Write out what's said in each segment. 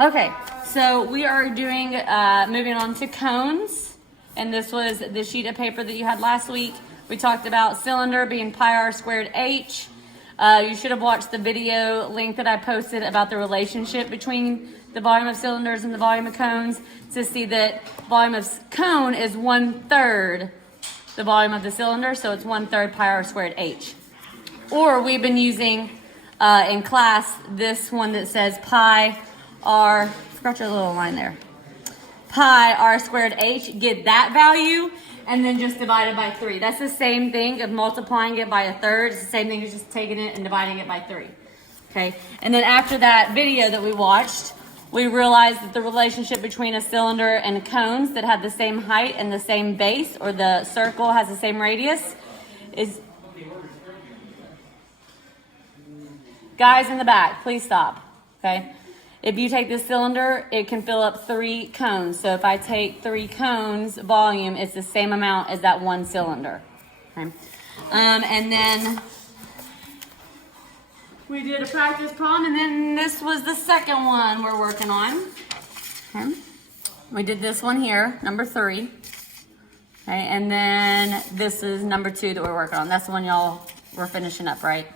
Okay, so we are doing, moving on to cones. And this was the sheet of paper that you had last week. We talked about cylinder being pi r squared h. You should have watched the video link that I posted about the relationship between the volume of cylinders and the volume of cones to see that volume of cone is 1/3 the volume of the cylinder, so it's 1/3 pi r squared h. Or we've been using in class this one that says pi r, forgot your little line there, pi r squared h, get that value, and then just divide it by 3. That's the same thing of multiplying it by 1/3. It's the same thing as just taking it and dividing it by 3. Okay, and then after that video that we watched, we realized that the relationship between a cylinder and cones that have the same height and the same base, or the circle has the same radius, is... Guys in the back, please stop, okay? If you take this cylinder, it can fill up 3 cones. So if I take 3 cones volume, it's the same amount as that one cylinder. Okay. And then we did a practice problem, and then this was the second one we're working on. Okay. We did this one here, number 3. Okay, and then this is number 2 that we're working on. That's the one y'all were finishing up, right?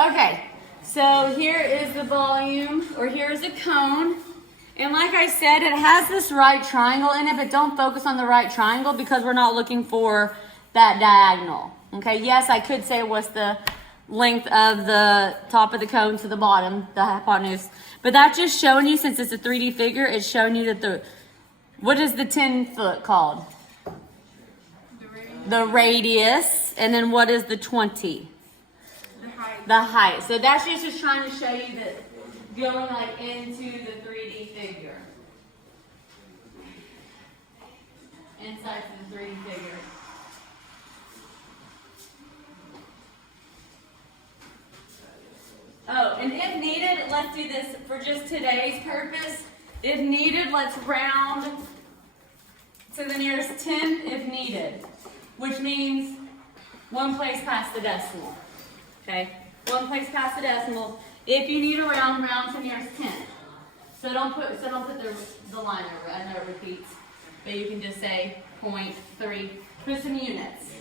Okay. So here is the volume, or here's a cone. And like I said, it has this right triangle in it, but don't focus on the right triangle because we're not looking for that diagonal. Okay, yes, I could say what's the length of the top of the cone to the bottom, the hypotenuse. But that's just showing you, since it's a 3D figure, it's showing you that what is the 10-foot called? The radius. And then what is the 20? The height. So that's just trying to show you that going like into the 3D figure. Inside the 3D figure. Oh, and if needed, let's do this for just today's purpose. If needed, let's round to the nearest 10 if needed, which means 1 place past the decimal. Okay? 1 place past the decimal. If you need a round, round to nearest 10. So don't put the line over it. I know it repeats, but you can just say 0.3. Put some units.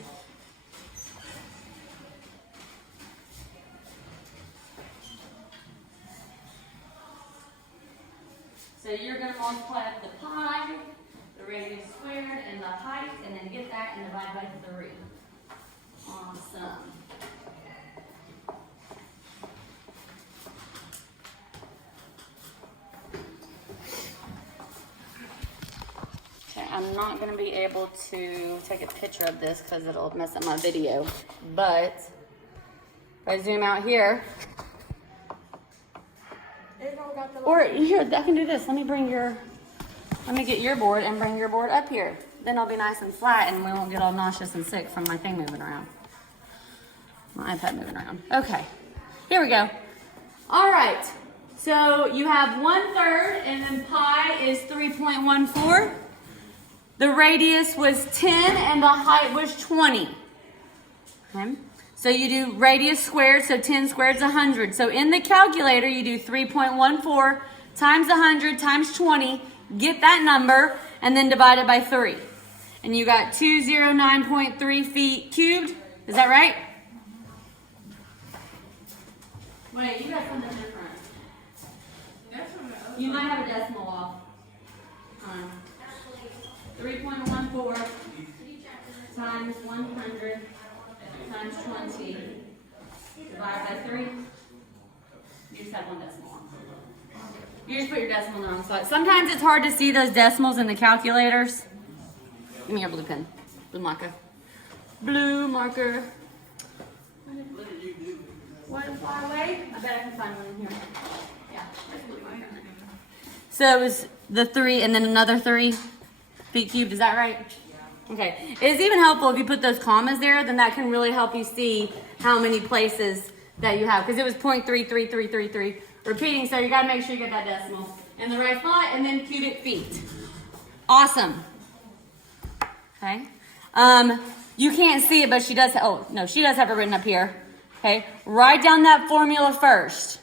So you're going to multiply up the pi, the radius squared, and the height, and then get that and divide by 3. Awesome. I'm not going to be able to take a picture of this because it'll mess up my video. But if I zoom out here, or here, I can do this. Let me get your board and bring your board up here. Then I'll be nice and flat and we won't get all nauseous and sick from my thing moving around. My iPad moving around. Okay, here we go. All right, so you have 1/3 and then pi is 3.14. The radius was 10 and the height was 20. Okay. So you do radius squared, so 10 squared is 100. So in the calculator, you do 3.14 times 100 times 20, get that number, and then divide it by 3. And you got 209.3 feet cubed. Is that right? Wait, you got something different. You might have a decimal off. 3.14 times 100 times 20 divided by 3. You just have one decimal on. You just put your decimal in the wrong spot. Sometimes it's hard to see those decimals in the calculators. Give me your blue pen. Blue marker. Blue marker. What did you do? One far away? I bet I can find one in here. Yeah, there's blue marker. So it was the 3 and then another 3 feet cubed, is that right? Okay. It's even helpful if you put those commas there, then that can really help you see how many places that you have. Because it was 0.33333 repeating, so you got to make sure you get that decimal in the right spot, and then cubic feet. Awesome. Okay. You can't see it, but she does. She does have it written up here. Okay. Write down that formula first.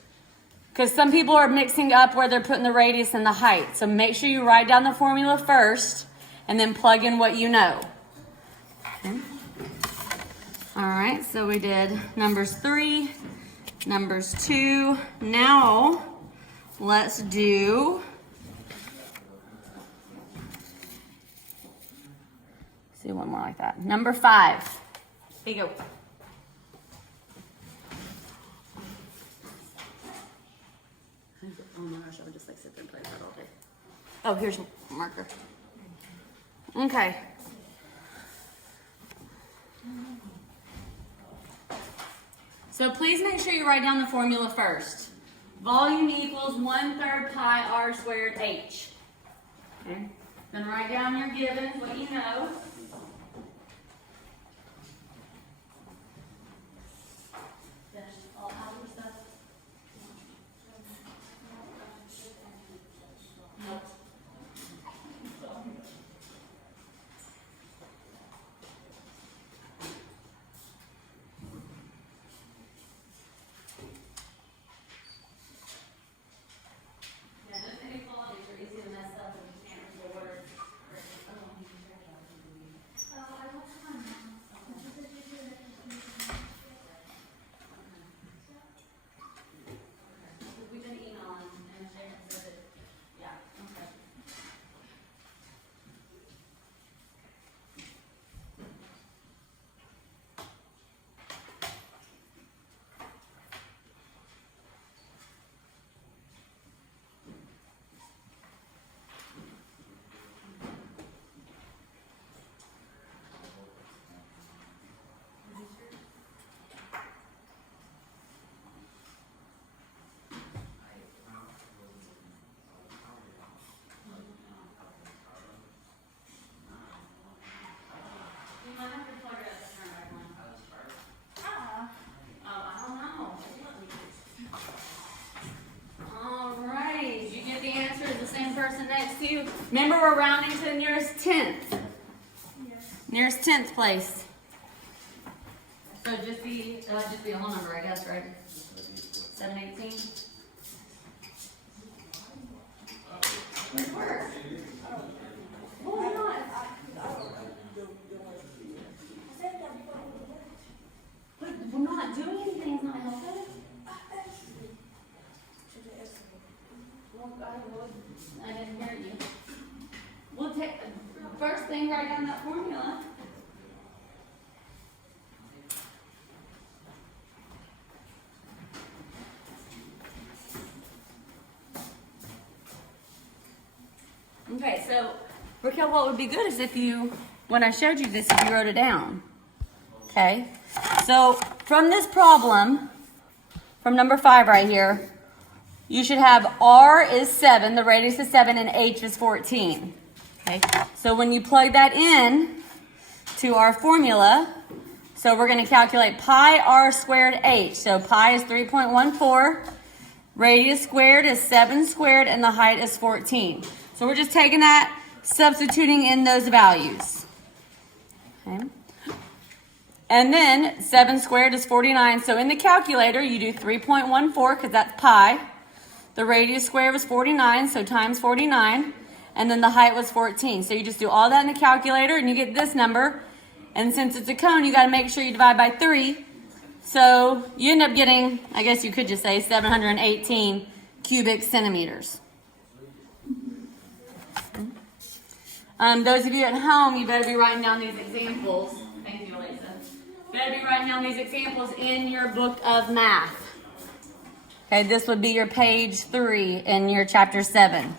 Because some people are mixing up where they're putting the radius and the height. So make sure you write down the formula first and then plug in what you know. Okay. All right, so we did numbers 3, numbers 2. Now let's do one more like that. Number 5. Here you go. Oh my gosh, I would just like sit there and play with that all day. Oh, here's a marker. Okay. So please make sure you write down the formula first. Volume equals 1/3 pi r squared h. Okay. Then write down your givens, what you know. Remember, we're rounding to the nearest 10th. Yes. Nearest 10th place. So just be a whole number, I guess, right? 718. Good work. Well, we're not. But we're not doing anything. It's not helping. I didn't hear you. We'll take first thing, write down that formula. Okay, so Raquel, what would be good is if you, when I showed you this, if you wrote it down. Okay, so from this problem, from number 5 right here, you should have R is 7, the radius is 7, and H is 14. Okay, so when you plug that in to our formula, so we're going to calculate pi r squared h. So pi is 3.14, radius squared is 7 squared, and the height is 14. So we're just taking that, substituting in those values. Okay. And then 7 squared is 49. So in the calculator, you do 3.14 because that's pi. The radius squared was 49, so times 49. And then the height was 14. So you just do all that in the calculator and you get this number. And since it's a cone, you got to make sure you divide by 3. So you end up getting, I guess you could just say 718 cubic centimeters. Those of you at home, you better be writing down these examples. Thank you, Elisa. Better be writing down these examples in your book of math. Okay, this would be your page 3 in your chapter 7.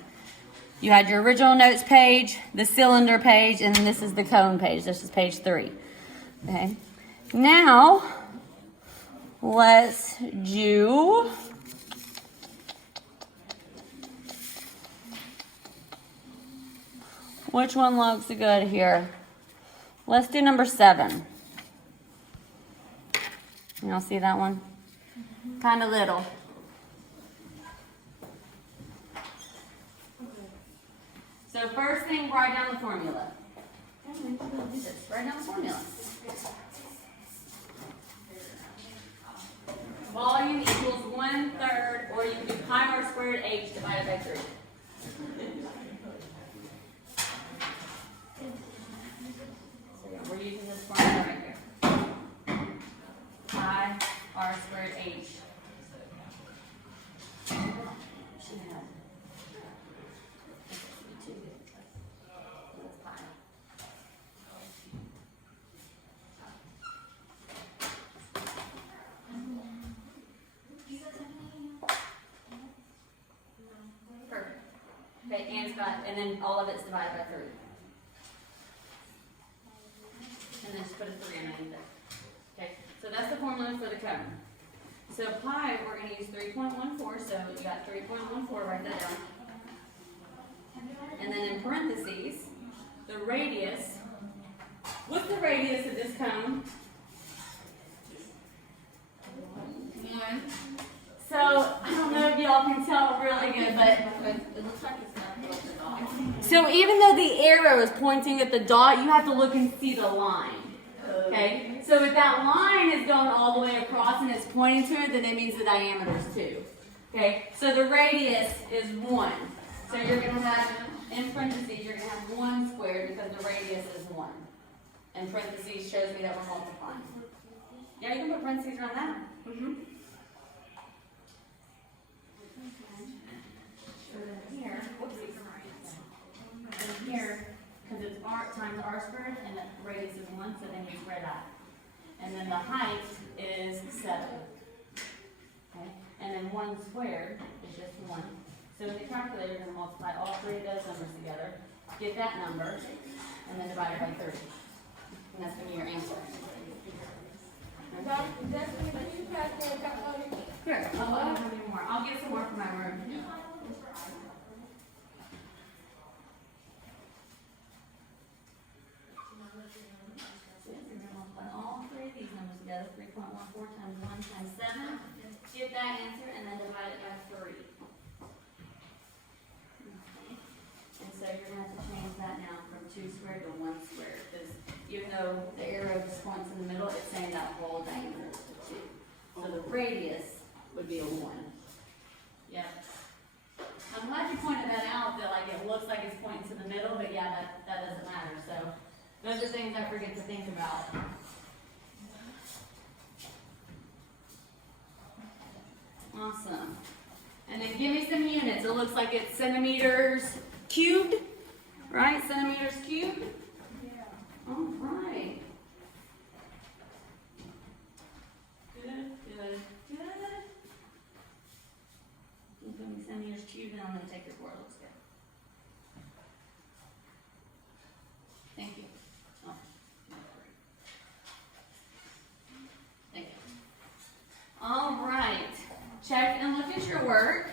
You had your original notes page, the cylinder page, and this is the cone page. This is page 3. Okay. Now, let's do which one looks good here? Let's do number 7. Y'all see that one? Kind of little. So first thing, write down the formula. Write down the formula. Volume equals 1/3, or you can do pi r squared h divided by 3. So yeah, we're using this formula right here. Pi r squared h. Okay, and then all of it's divided by 3. And then just put a 3 underneath it. Okay, so that's the formula for the cone. So pi, we're going to use 3.14, so you got 3.14, write that down. And then in parentheses, the radius. What's the radius of this cone? 1. So, I don't know if y'all can tell really good, but it looks like it's not the dot. So even though the arrow is pointing at the dot, you have to look and see the line. Okay? So if that line is going all the way across and it's pointing to it, then it means the diameter is 2. Okay? So the radius is 1. So you're going to have, in parentheses, you're going to have 1 squared because the radius is 1. And parentheses shows me that we're multiplying. Yeah, you can put parentheses around that. Here, whoopsies. And here, because it's r times r squared, and the radius is 1, so then you square that. And then the height is 7. Okay? And then 1 squared is just 1. So with the calculator, you're going to multiply all 3 of those numbers together, get that number, and then divide it by 30. And that's going to be your answer. Okay? Here, I'll have any more. I'll get some more from my room. All 3 of these numbers together, 3.14 times 1 times 7. Get that answer and then divide it by 3. Okay. And so you're going to have to change that now from 2 squared to 1 squared, because even though the arrow just points in the middle, it's saying that whole diameter is 2. So the radius would be a 1. Yep. I'm glad you pointed that out, that like it looks like it's pointing to the middle, but yeah, that doesn't matter. So those are things I forget to think about. Awesome. And then give me some units. It looks like it's centimeters cubed, right? Centimeters cubed? Yeah. All right. Good. Give me centimeters cubed, and I'm going to take your board. Looks good. Thank you. Oh. Thank you. All right. Check and look at your work.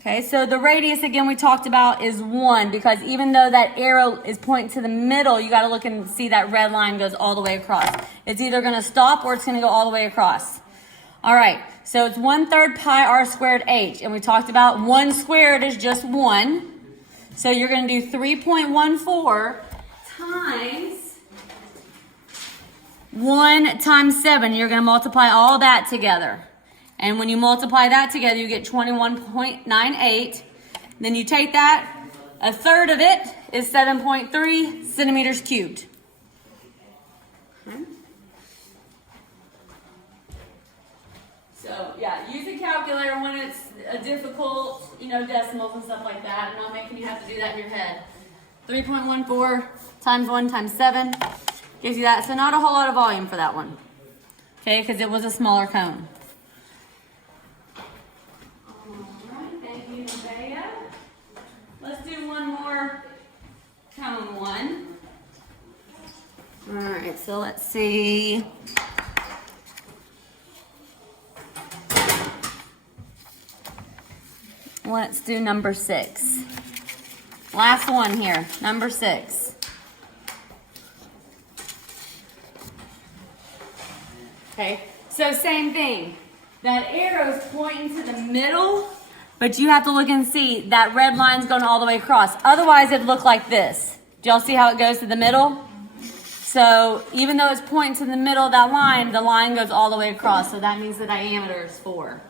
Okay, so the radius, again, we talked about is 1, because even though that arrow is pointing to the middle, you got to look and see that red line goes all the way across. It's either going to stop or it's going to go all the way across. All right, so it's 1/3 pi r squared h, and we talked about 1 squared is just 1. So you're going to do 3.14 times 1 times 7. You're going to multiply all that together. And when you multiply that together, you get 21.98. Then you take that, 1/3 of it is 7.3 centimeters cubed. Okay. So, yeah, use a calculator when it's a difficult, decimals and stuff like that. I'm not making you have to do that in your head. 3.14 times 1 times 7 gives you that. So not a whole lot of volume for that one. Okay, because it was a smaller cone. Alright, thank you, Nevaeh. Let's do one more cone one. Alright, so let's see. Let's do number 6. Last one here, number 6. Okay, so same thing. That arrow's pointing to the middle, but you have to look and see that red line's going all the way across. Otherwise, it'd look like this. Do y'all see how it goes to the middle? So even though it's pointing to the middle of that line, the line goes all the way across. So that means the diameter is 4.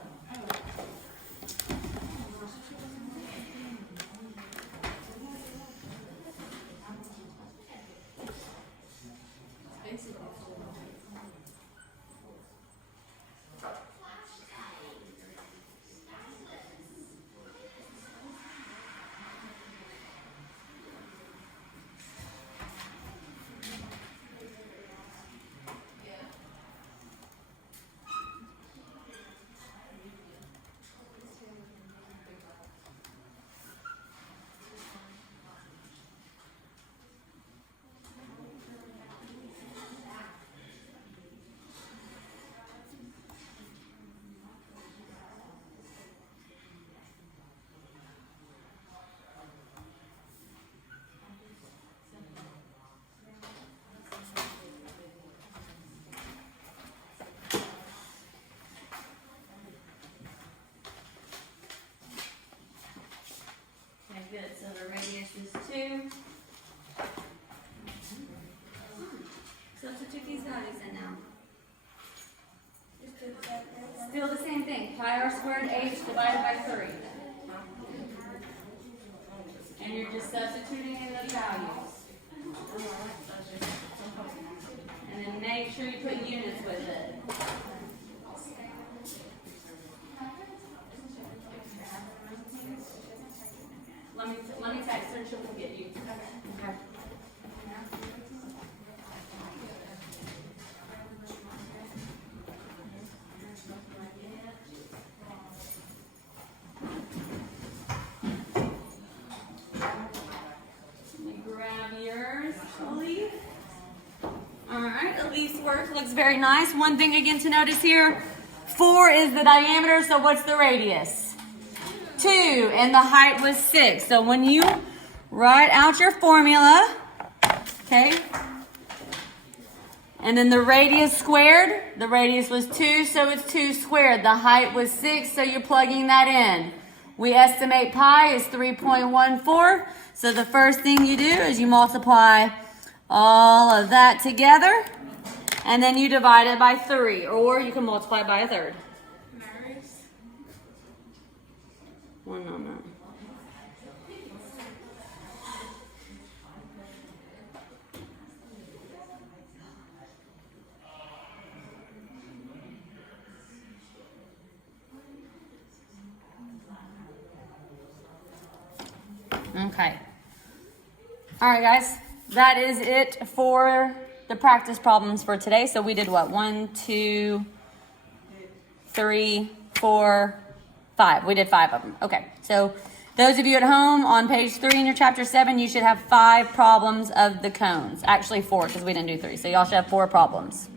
Good, so the radius is 2. Substitute these values in now. Still the same thing, pi r squared h divided by 3. And you're just substituting in the values. And then make sure you put units with it. Let me text her and she'll get you. Okay. Let me grab yours, Ollie. All right, Elise work looks very nice. One thing again to notice here, 4 is the diameter, so what's the radius? 2, and the height was 6. So when you write out your formula, okay, and then the radius squared, the radius was 2, so it's 2 squared. The height was 6, so you're plugging that in. We estimate pi is 3.14, so the first thing you do is you multiply all of that together, and then you divide it by 3, or you can multiply it by a third. One moment. Okay. All right, guys. That is it for the practice problems for today. So we did what? 1, 2, 3, 4, 5. We did 5 of them. Okay. So those of you at home on page 3 in your chapter 7, you should have 5 problems of the cones. Actually 4 because we didn't do 3. So y'all should have 4 problems.